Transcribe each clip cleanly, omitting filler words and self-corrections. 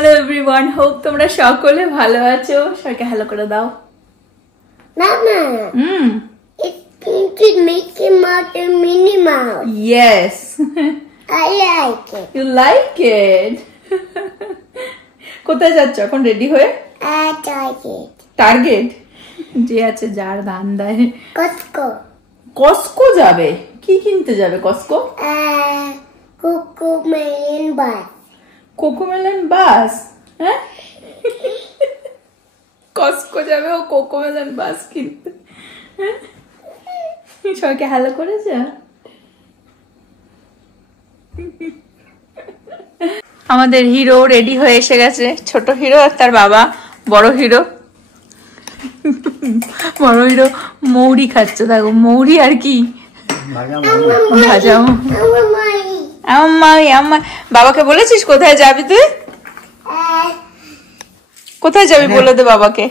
Hello everyone, hope তোমরা সকলে ভালো আছো। সবাইকে হ্যালো করে দাও। Mama. It's painted Mickey Mouse and Minnie Mouse. Yes. I like it. You like it? কোথায় যাচ্ছ এখন রেডি হয়ে? Target. টার্গেট? যে আছে যার দান দেয়। Costco. কস্কো যাবে? কি কিনতে যাবে কস্কো? Cocomelon bus. কোকোমেলন বাস? হ্যাঁ, কস্কো যাবে ও কোকোমেলন বাস কিনতে। সবাইকে হ্যালো করেছে। আমাদের হিরো রেডি হয়ে এসে গেছে, ছোট হিরো আর তার বাবা বড় হিরো। বড় হিরো মৌরি খাচ্ছে, দেখো মৌরি আর কি ভাজা। আমার বাবাকে বলেছিস কোথায় যাবি তুই? কোথায় যাবি বলে দে বাবাকে।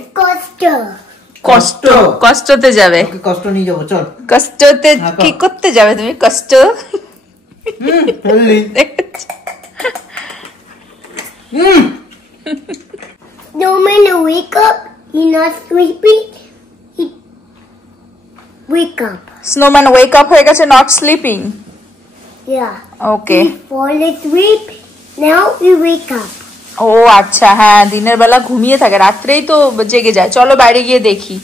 কষ্টতে যাবে। কষ্ট নিয়ে যাবো, চল। কষ্টতে কি করতে যাবে তুমি? কষ্ট Snowman wake up. He's not sleeping. He wake up. Snowman wake up হয়ে গেছে, not sleeping. Yeah. Okay. He fall asleep. Now he wake up. ও আচ্ছা, হ্যাঁ দিনের বেলা ঘুমিয়ে থাকে, রাত্রেই তো জেগে যায়। চলো বাইরে গিয়ে দেখি।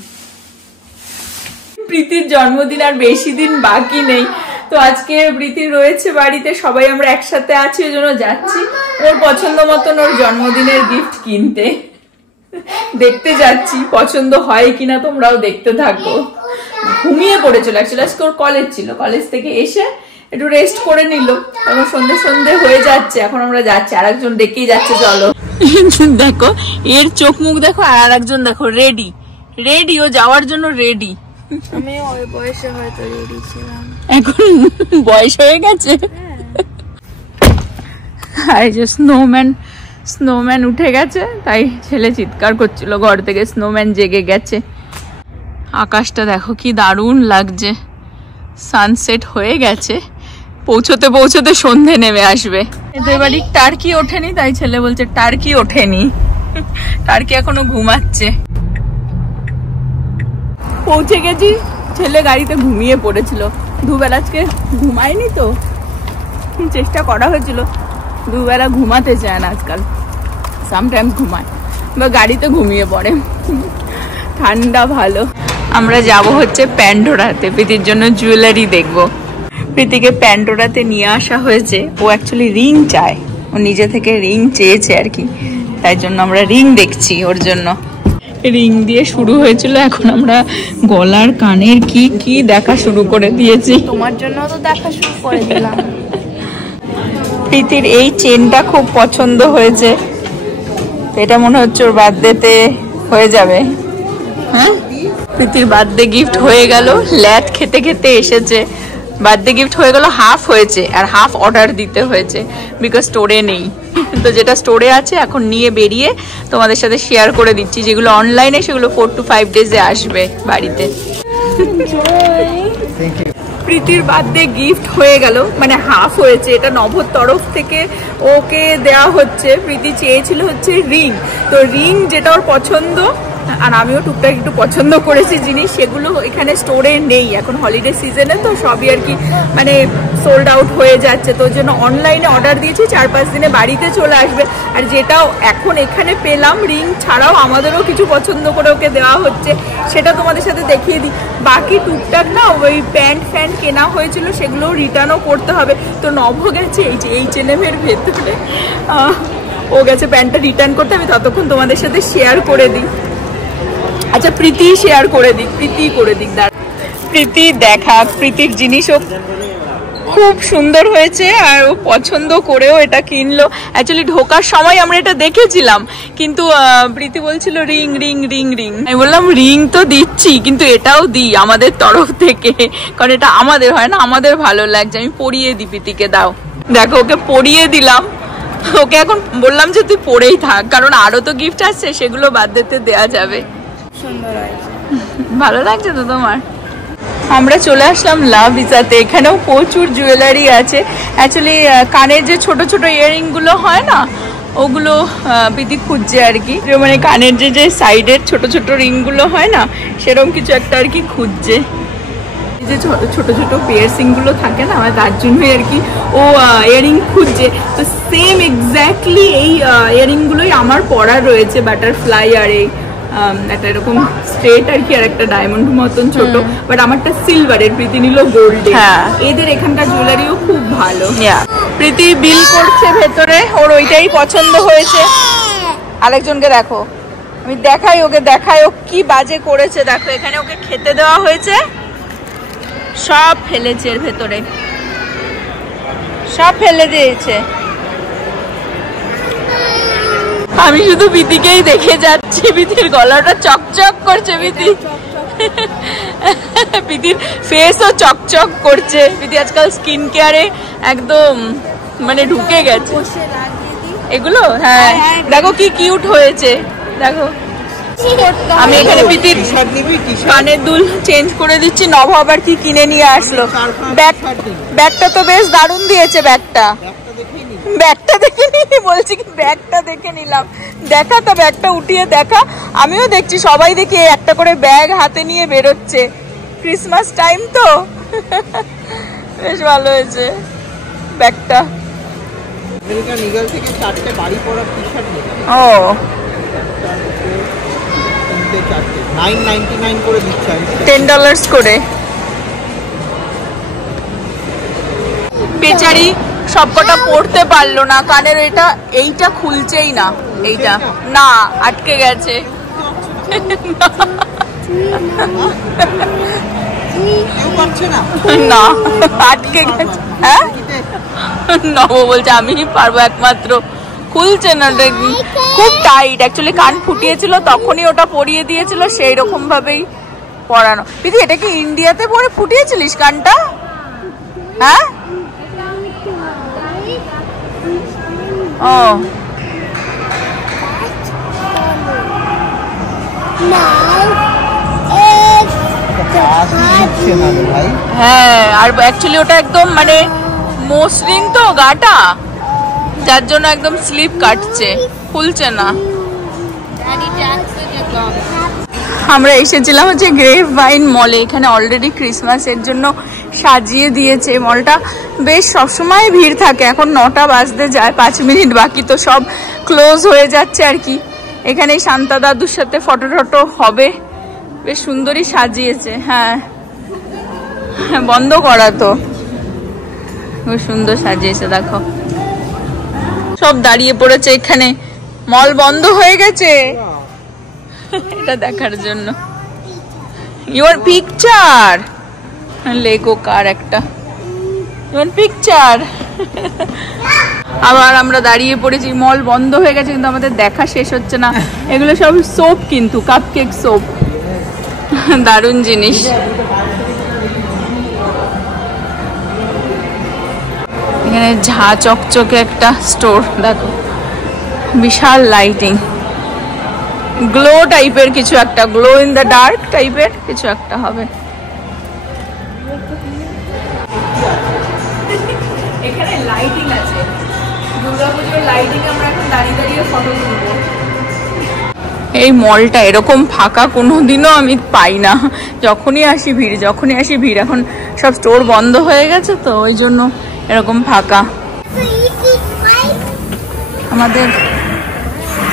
প্রীতির জন্মদিন আর বেশি দিন বাকি নেই, তো আজকে প্রীতি রয়েছে বাড়িতে, সবাই আমরা একসাথে আছি, ওই জন্য যাচ্ছি ওর পছন্দ মতন ওর জন্মদিনের গিফট কিনতে। দেখতে যাচ্ছি পছন্দ হয় কিনা, তোমরাও দেখতে থাকো। ঘুমিয়ে পড়েছিল অ্যাকচুয়ালি, আজকে ওর কলেজ ছিল, কলেজ থেকে এসে একটু রেস্ট করে নিল, এখন সন্ধে সন্ধে হয়ে যাচ্ছে, এখন আমরা যাচ্ছি। আর একজন ডেকেই যাচ্ছে, চলো। দেখো এর চোখ মুখ দেখো, আর একজন দেখো রেডি রেডি, ও যাওয়ার জন্য রেডি। আমি ওই বয়সে হয়তো রেডি ছিলাম, এখন বয়স হয়ে গেছে। আর যে স্নোম্যান উঠে গেছে, তাই ছেলে চিৎকার করছিল ঘর থেকে, স্নোম্যান জেগে গেছে। আকাশটা দেখো কি দারুণ লাগছে, সানসেট হয়ে গেছে, পৌঁছতে পৌঁছতে সন্ধে নেমে আসবে। এদের বাড়ি টার্কি ওঠেনি, তাই ছেলে বলছে টার্কি ওঠেনি, টার্কি এখনো ঘুমাচ্ছে। পৌঁছে গেছি, ছেলে গাড়িতে ঘুমিয়ে পড়েছিল দুবেলা, আজকে ঘুমায়নি তো, চেষ্টা করা হয়েছিল, দুবেলা ঘুমাতে চায় না আজকাল, সামটাইমস ঘুমায় বা গাড়িতে ঘুমিয়ে পড়ে, ঠান্ডা ভালো। আমরা যাব হচ্ছে প্যান্ডোরাতে, প্রীতির জন্য জুয়েলারি দেখবো। প্রীতিকে প্যান্ডোরাতে নিয়ে আসা হয়েছে, ও অ্যাকচুয়ালি রিং চায়, ও নিজে থেকে রিং চেয়েছে আর কি, তাই জন্য আমরা রিং দেখছি ওর জন্য। রিং দিয়ে শুরু হয়েছিল, এখন আমরা গলার কানের কি কি দেখা শুরু করে দিয়েছি। তোমার জন্য তো দেখা শুরু করে দিলাম। প্রীতির এই চেনটা খুব পছন্দ হয়েছে, এটা মনে হচ্ছে ওর বার্থডেতে হয়ে যাবে। হ্যাঁ, প্রীতির বার্থডে গিফট হয়ে গেল, ল্যাদ খেতে খেতে এসেছে, বার্থডে গিফট হয়ে গেল, হাফ হয়েছে আর হাফ অর্ডার দিতে হয়েছে, বিকজ স্টোরে নেই। তো যেটা স্টোরে আছে এখন নিয়ে বেরিয়ে তোমাদের সাথে শেয়ার করে দিচ্ছি, যেগুলো অনলাইনে সেগুলো 4 to 5 ডেজে আসবে বাড়িতে। প্রীতির বার্থডে গিফট হয়ে গেল, মানে হাফ হয়েছে, এটা নভর তরফ থেকে ওকে দেওয়া হচ্ছে। প্রীতি চেয়েছিল হচ্ছে রিং, তো রিং যেটা ওর পছন্দ, আর আমিও টুকটাক একটু পছন্দ করেছি জিনিস, সেগুলো এখানে স্টোরে নেই, এখন হলিডে সিজনে তো সবই আর কি মানে সোল্ড আউট হয়ে যাচ্ছে, তো ওই জন্য অনলাইনে অর্ডার দিয়েছি, 4-5 দিনে বাড়িতে চলে আসবে। আর যেটাও এখন এখানে পেলাম, রিং ছাড়াও আমাদেরও কিছু পছন্দ করে ওকে দেওয়া হচ্ছে, সেটা তোমাদের সাথে দেখিয়ে দিই। বাকি টুকটাক না ওই প্যান্ট কেনা হয়েছিল, সেগুলো রিটার্নও করতে হবে, তো নভ গেছে এই যে H&M-এর ভেতরে, ও গেছে প্যান্টটা রিটার্ন করতে, আমি ততক্ষণ তোমাদের সাথে শেয়ার করে দিই। আচ্ছা প্রীতি শেয়ার করে দিক, প্রীতি করে দিক, দাঁড়া প্রীতি দেখা, প্রীতির জিনিসও খুব সুন্দর হয়েছে আর ও পছন্দ করেও এটা কিনলো। অ্যাকচুয়ালি ঢোকার সময় আমরা এটা দেখেছিলাম, কিন্তু প্রীতি বলছিল রিং রিং রিং রিং, আমি বললাম রিং তো দিচ্ছি কিন্তু এটাও দিই আমাদের তরফ থেকে, কারণ এটা আমাদের হয় না, আমাদের ভালো লাগছে, আমি পরিয়ে দিই প্রীতিকে, দাও। দেখো ওকে পরিয়ে দিলাম, ওকে এখন বললাম যে তুই পরেই থাক, কারণ আরো তো গিফট আসছে, সেগুলো বার্থডেতে দেওয়া যাবে। সুন্দর হয়েছে, ভালো লাগছে তো তোমার? আমরা চলে আসলাম লা ভিসাতে, এখানেও প্রচুর জুয়েলারি আছে। অ্যাকচুয়ালি কানের যে ছোট ছোট ইয়ারিং গুলো হয় না, ওগুলো প্রীতি খুঁজছে আর কি, মানে কানের যে সাইডের ছোট ছোট রিংগুলো হয় না, সেরকম কিছু একটা আর কি খুঁজছে। যে ছোট ছোট পিয়ার্সিং গুলো থাকে না, তার জন্যই আর কি ও ইয়ারিং খুঁজছে। তো সেম এক্স্যাক্টলি এই ইয়ারিং গুলোই আমার পরা রয়েছে, বাটারফ্লাই আর এই একটা এরকম স্ট্রেট আর কি, আর একটা ডায়মন্ড মতন ছোট, বাট আমারটা সিলভারের, প্রীতি নিল গোল্ডের। এদের এখানকার জুয়েলারিও খুব ভালো। প্রীতি বিল করছে ভেতরে, ওর ওইটাই পছন্দ হয়েছে। আরেকজনকে দেখো, আমি দেখাই ওকে, দেখাই ও কি বাজে করেছে। দেখো এখানে ওকে খেতে দেওয়া হয়েছে, সব ফেলেছে এর ভেতরে, সব ফেলে দিয়েছে। আমি শুধু প্রীতিকেই দেখে যাচ্ছি, প্রীতির গলাটা চকচক করছে, প্রীতির ফেসও চকচক করছে। প্রীতি আজকাল স্কিন কেয়ারে একদম মানে ঢুকে গেছে। এগুলো হ্যাঁ দেখো কি কিউট হয়েছে, দেখো। আমি এখানে প্রীতির কানের দুল চেঞ্জ করে দিচ্ছি। নভ আবার কি কিনে নিয়ে আসলো। ব্যাগটা তো বেশ দারুণ দিয়েছে। ব্যাগটা দেখে নি, বলছি কি ব্যাগটা দেখে নিলাম। দেখা তো ব্যাগটা উঠিয়ে দেখা। আমিও দেখছি সবাই দেখি একটা করে ব্যাগ হাতে নিয়ে বেরোচ্ছে, ক্রিসমাস টাইম তো। বেশ ভালো হয়েছে ব্যাগটা। ও $10 করে। বেচারি সবকটা পড়তে পারলো না, কানের এইটা খুলছেই না, এইটা না আটকে গেছে। না আটকে গেছে। হ্যাঁ নব বলছে আমি পারবো একমাত্র, খুলছে না, খুব টাইট। অ্যাকচুয়ালি কান ফুটিয়েছিল, তখনই ওটা পরিয়ে দিয়েছিল, সেই রকম ভাবেই পরানো। দিদি এটা কি ইন্ডিয়াতে পরে ফুটিয়েছিলিস কানটা? হ্যাঁ ও হ্যাঁ, আর অ্যাকচুয়ালি ওটা একদম মানে মসৃণ তো গাটা, যার জন্য একদম স্লিপ কাটছে, খুলছে না। আমরা এসেছিলাম হচ্ছে গ্রেপ ভাইন মলে। এখানে অলরেডি ক্রিসমাসের জন্য সাজিয়ে দিয়েছে মলটা। বেশ সবসময় ভিড় থাকে। এখন 9টা বাজতে যায়, 5 মিনিট বাকি, তো সব ক্লোজ হয়ে যাচ্ছে আর কি। এখানে শান্তা দাদুর সাথে ফটো টটো হবে। বেশ সুন্দরই সাজিয়েছে। হ্যাঁ বন্ধ করা তো, খুব সুন্দর সাজিয়েছে। দেখো সব দাঁড়িয়ে পড়েছে এখানে, মল বন্ধ হয়ে গেছে এটা দেখার জন্য। ইউর পিকচার, লেগো কার একটা, ইউর পিকচার। আবার আমরা দাঁড়িয়ে পড়েছি, মল বন্ধ হয়ে গেছে কিন্তু আমাদের দেখা শেষ হচ্ছে না। এগুলো সব সোপ, কিন্তু কাপকেক সোপ, দারুণ জিনিস। এখানে ঝা চকচকে একটা স্টোর, দেখো বিশাল লাইটিং, গ্লো টাইপের কিছু একটা, গ্লো ইন দ্য ডার্ক টাইপের কিছু একটা হবে। এখানে লাইটিং আছে, দুর্গাপুজোর লাইটিং। আমরা এখন দাঁড়িয়ে দাঁড়িয়ে ফটো তুলবো। এই মলটা এরকম ফাঁকা কোনোদিনও আমি পাই না, যখনই আসি ভিড়। এখন সব স্টোর বন্ধ হয়ে গেছে তো, ওই জন্য এরকম ফাঁকা।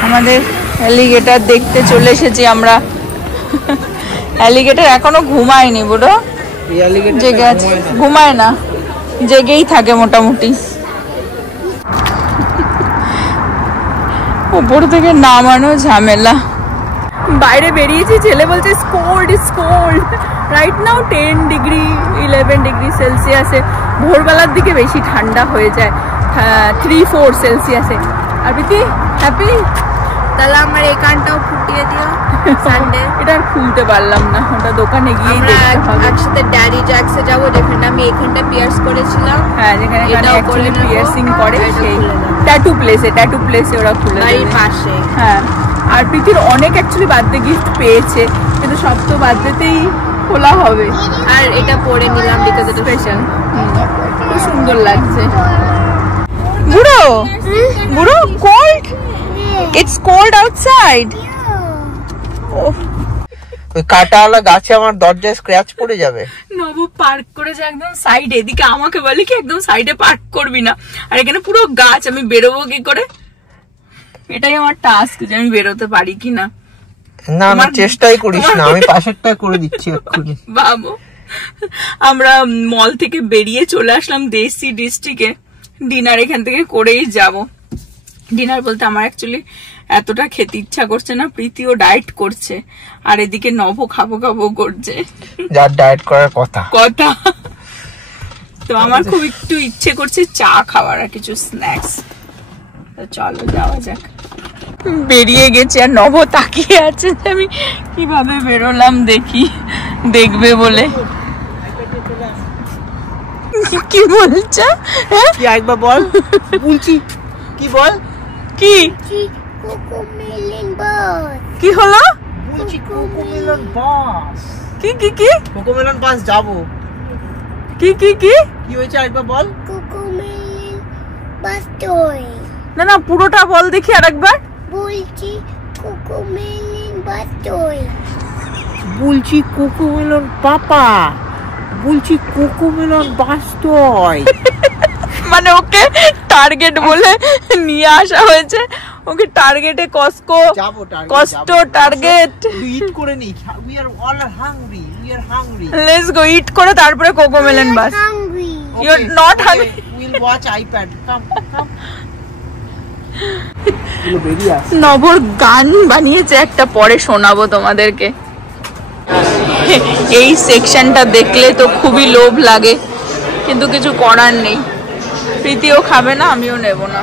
আমাদের অ্যালিগেটর দেখতে চলে এসেছি আমরা। অ্যালিগেটর এখনো ঘুমায়নি বুড়ো, জেগে আছে, ঘুমায় না, জেগেই থাকে মোটামুটি। উপর থেকে নামানো ঝামেলা। বাইরে বেরিয়েছি, ছেলে বলছে it's cold. Right now 10 degree 11 degree সেলসিয়াসে। ভোরবেলার দিকে বেশি ঠান্ডা হয়ে যায়, 3-4 সেলসিয়াসে। আর প্রীতি হ্যাপি? তাহলে আমার এই কানটাও ফুটিয়ে দিও সানডে। এটা আর খুলতে পারলাম না, ওটা দোকানে গিয়ে একসাথে ড্যাডি জ্যাক্সে যাবো, যেখানে আমি এখানটা পিয়ার্স করেছিলাম। হ্যাঁ, যেখানে অ্যাকচুয়ালি পিয়ার্সিং করে, সেই ট্যাটু প্লেসে ওরা খুলে দেবে পাশে। হ্যাঁ, আর প্রীতির অনেক অ্যাকচুয়ালি বার্থডে গিফট পেয়েছে, কিন্তু সব তো বার্থডেতেই খোলা হবে। আর এটা পরে নিলাম বিকজ এটা স্পেশাল, খুব সুন্দর লাগছে। বুড়ো cold It's cold outside. Oh. ওই কাটাওয়ালা গাছে আমার দরজায় স্ক্র্যাচ পড়ে যাবে। নব পার্ক করেছে একদম সাইডে, এদিকে আমাকে বলে কি একদম সাইডে পার্ক করবি না, আর এখানে পুরো গাছ, আমি বেরোবো কি করে? এটাই আমার টাস্ক যে আমি বেরোতে পারি কিনা। না না চেষ্টাই করিস না, আমি পাশেরটা করে দিচ্ছি এক্ষুনি। বাবু আমরা মল থেকে বেরিয়ে চলে আসলাম দেশি ডিস্ট্রিক্টে, ডিনার এখান থেকে করেই যাব। ডিনার বলতে আমার অ্যাকচুয়ালি এতটা খেতে ইচ্ছা করছে না, প্রীতিও ডায়েট করছে, আর এদিকে নব খাবো খাবো করছে, যার ডায়েট করার কথা। তো আমার খুব একটু ইচ্ছে করছে চা খাওয়ার আর কিছু স্ন্যাক্স। তো চলো যাওয়া যাক। বেরিয়ে গেছি আর নব তাকিয়ে আছে যে আমি কিভাবে বেরোলাম, দেখবে বলে। কি বলছে? কি একবার বল। বলছি কি বল। কি কি হলো? বলছি কোকোমেলন বাস। কি কি কি কোকোমেলন বাস যাবো। কি কি কি কি হয়েছে একবার বল। কোকোমেলন বাস টয়। না না পুরোটা বল দেখি আরেকবার। বলছি কোকোমেলন বাস টয়। বলছি কোকোমেলন পাপা। বলছি কোকোমেলন বাস টয়। মানে ওকে টার্গেট বলে নিয়ে আসা হয়েছে, ওকে টার্গেটে কষ্ট টার্গেট ইট করে নি। We are all hungry, we are hungry. Let's go eat করে তারপরে Cocomelon bus. You are not hungry. Will watch iPad. Come come. নবর গান বানিয়েছে একটা, পরে শোনাবো তোমাদেরকে। এই সেকশনটা দেখলে তো খুবই লোভ লাগে, কিন্তু কিছু করার নেই। প্রীতিও খাবে না, আমিও নেব না।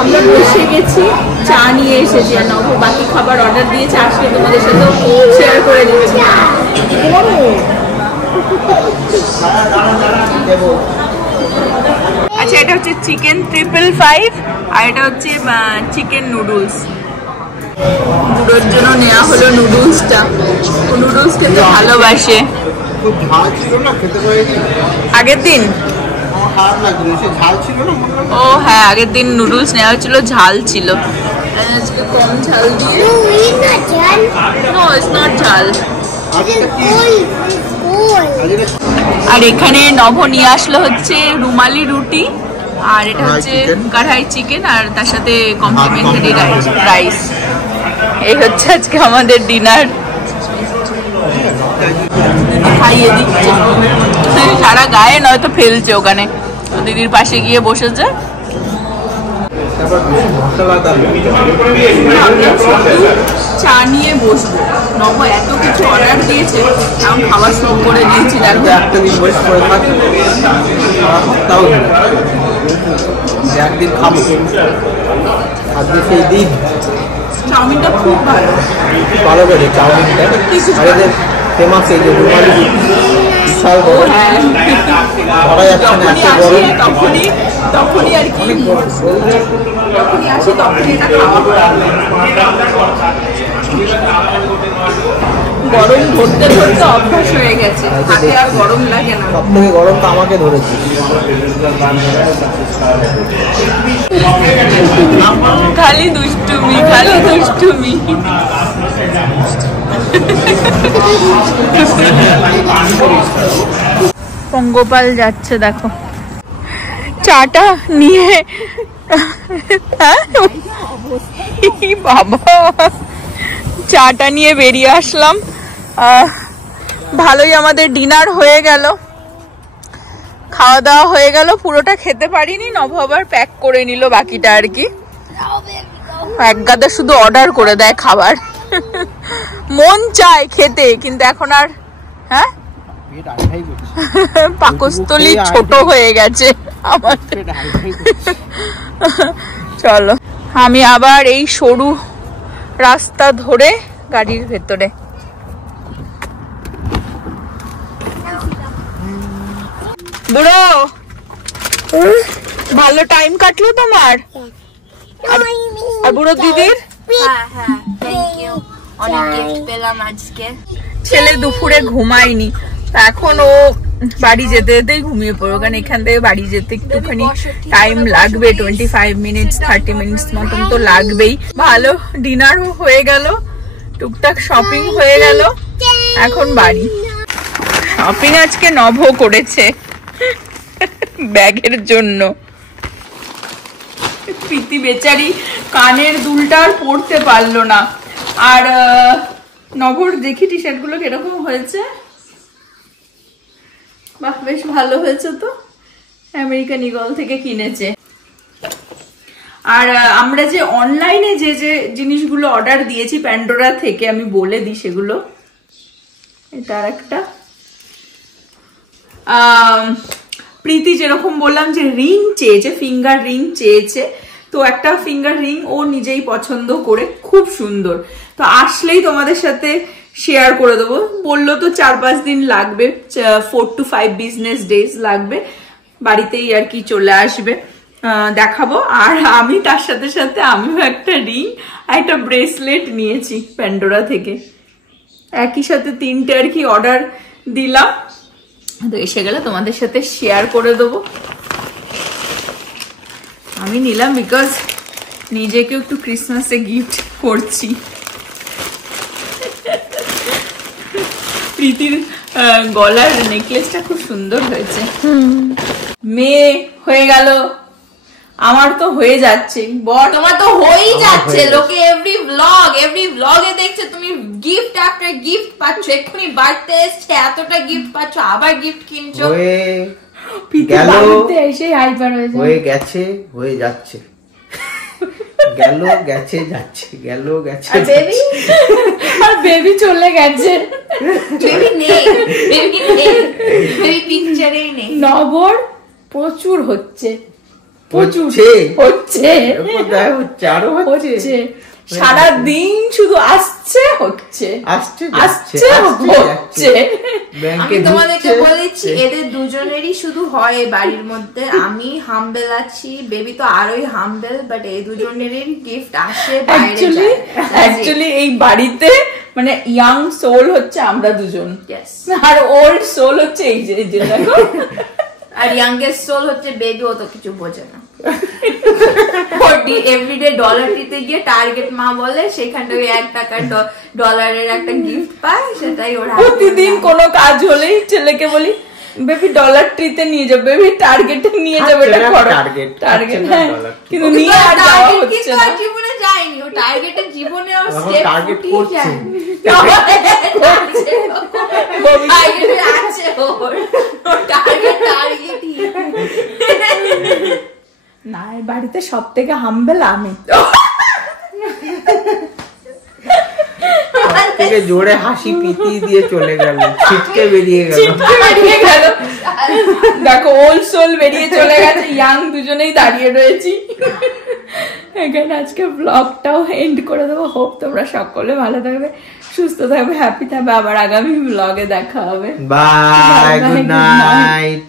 আমরা বসে গেছি, চা নিয়ে এসেছি, আর নব বাকি খাবার অর্ডার দিয়েছে, আসলে তোমাদের সাথে শেয়ার করে দিচ্ছি। আচ্ছা এটা হচ্ছে চিকেন 555 আর এটা হচ্ছে চিকেন নুডলস। বুড়োর জন্য নেওয়া হলো নুডলসটা, ও নুডলস খেতে ভালোবাসে। আগের দিন ও হ্যাঁ আগের দিন নুডলস নেওয়া হয়েছিল, ঝাল ছিল, আজকে কম ঝাল দিয়ে। নো ইটস নট ঝাল। আর এখানে নভ নিয়ে আসলো হচ্ছে রুমালি রুটি, আর এটা হচ্ছে কড়াই চিকেন, আর তার সাথে কমপ্লিমেন্টারি রাইস। এই হচ্ছে আজকে আমাদের ডিনার। খাইয়ে দিচ্ছে সারা গায়ে, নয়তো ফেলছে ওখানে। দিদির পাশে গিয়ে বসেছে। চা নিয়ে বসবো, নব এত কিছু অর্ডার দিয়েছে, এখন খাবার সব করে দিয়েছি। একটা দিন বসে করে থাকি, একদিন খাবো, আজকে সেই দিন। চাউমিনটা খুব ভালো, ভালো করে চাউমিনটা। আর এদের ফেমাস এই যে রুমালি রুটি, বিশাল বড়, ধরা যাচ্ছে না এত বড়। তখনই আর কি, যখনই আসি তখনই এটা খাওয়া হয়। গরম ধরতে ধরতে অভ্যাস হয়ে গেছে, হাতে আর গরম লাগে না। সব থেকে গরম তো আমাকে ধরেছে। খালি দুষ্টুমি, খালি দুষ্টুমি। পঙ্গপাল যাচ্ছে দেখো, চাটা নিয়ে। বাবা চাটা নিয়ে বেরিয়ে আসলাম। ভালোই আমাদের ডিনার হয়ে গেল, খাওয়া দাওয়া হয়ে গেল। পুরোটা খেতে পারিনি, নভ আবার প্যাক করে নিল বাকিটা আর কি। এক গাদা শুধু অর্ডার করে দেয় খাবার। মন চায় খেতে, কিন্তু এখন আর হ্যাঁ পাকস্থলী ছোট হয়ে গেছে আমার। চলো আমি আবার এই সরু রাস্তা ধরে গাড়ির ভেতরে। বুড়ো ভালো টাইম কাটলো তোমার আর বুড়ো দিদির? অনেক গিফট পেলাম আজকে। ছেলে দুপুরে ঘুমায়নি, এখন ও বাড়ি যেতে যেতেই ঘুমিয়ে পড়ো, কারণ এখান থেকে বাড়ি যেতে একটুখানি টাইম লাগবে, 25 মিনিটস 30 মিনিটস মতন তো লাগবেই। ভালো ডিনারও হয়ে গেল, টুকটাক শপিং হয়ে গেল, এখন বাড়ি। শপিং আজকে নভ করেছে ব্যাগের জন্য। প্রীতি বেচারি কানের দুলটা আর পরতে পারলো না। আর নভর দেখি টি শার্ট গুলো কিরকম হয়েছে। বাহ, বেশ ভালো হয়েছে তো, আমেরিকান ইগল থেকে কিনেছে। আর আমরা যে অনলাইনে যে যে জিনিসগুলো অর্ডার দিয়েছি প্যান্ডোরা থেকে, আমি বলে দিই সেগুলো। এটা আর একটা প্রীতি যেরকম বললাম যে রিং চেয়েছে, ফিঙ্গার রিং চেয়েছে, তো একটা ফিঙ্গার রিং ও নিজেই পছন্দ করে, খুব সুন্দর। তো আসলেই তোমাদের সাথে শেয়ার করে দেবো। বললো তো 4-5 দিন লাগবে, 4 to 5 বিজনেস ডেজ লাগবে, বাড়িতেই আর কি চলে আসবে, দেখাবো। আর আমি তার সাথে সাথে আমিও একটা রিং আর একটা ব্রেসলেট নিয়েছি প্যান্ডোরা থেকে, একই সাথে 3টে আর কি অর্ডার দিলাম। তো এসে গেলে তোমাদের সাথে শেয়ার করে দেবো। আমি নিলাম বিকজ নিজেকে একটু ক্রিসমাসে গিফট করছি। প্রীতির গলার নেকলেসটা খুব সুন্দর হয়েছে। মেয়ে হয়ে গেল, আমার তো হয়ে যাচ্ছে, বর তোমার তো হয়েই যাচ্ছে। লোকে এভরি ব্লগে দেখছে তুমি গিফট আফটার গিফট পাচ্ছ। এক্ষুনি বার্থডে এসছে, এতটা গিফট পাচ্ছ, আবার গিফট কিনছো। হয়ে গেছে, হয়ে যাচ্ছে, গেল গেছে যাচ্ছে, গেল গেছে। আর বেবি চলে গেছে, বেবি নেই, বেবি পিকচারেই নেই। নবর প্রচুর হচ্ছে, আরো হচ্ছে, সারাদিন শুধু আসছে হচ্ছে, আমি তোমাদেরকে বলেছি এদের দুজনেরই শুধু হয় বাড়ির মধ্যে। আমি হাম্বেল আছি, বেবি তো আরোই হাম্বেল, বাট এই দুজনেরই গিফট আসে। অ্যাকচুয়ালি এই বাড়িতে মানে ইয়াং সোল হচ্ছে আমরা দুজন, আর ওল্ড সোল হচ্ছে এই যে দেখো, আর ইয়াংগেস্ট সোল হচ্ছে বেবি। ও তো কিছু বোঝে না, এভরিডে ডলার দিতে গিয়ে টার্গেট মা বলে, সেখানে ওই $1 একটা গিফট পায়, সেটাই ওরা প্রতিদিন কোনো কাজ হলেই ছেলেকে বলি বেবি ডলার ট্রিতে নিয়ে যাবে, বেবি টার্গেটে নিয়ে যাবে, এটা করো টার্গেট। কিন্তু নিয়ে আর যাওয়া হচ্ছে না, জীবনে যায়নি ও টার্গেটে, জীবনে ওর স্টেপ টার্গেট করছে, আছে ওর টার্গেটই না। বাড়িতে সব থেকে হাম্বেল আমি। থেকে জোরে হাসি পিটি দিয়ে চলে গেল, ছিটকে বেরিয়ে গেল। দেখো ওল্ড সোল বেরিয়ে চলে গেছে, ইয়াং দুজনেই দাঁড়িয়ে রয়েছি। এখানে আজকে ব্লগটাও এন্ড করে দেবো। হোপ তোমরা সকলে ভালো থাকবে, সুস্থ থাকবে, হ্যাপি থাকবে। আবার আগামী ব্লগে দেখা হবে। Bye, good night.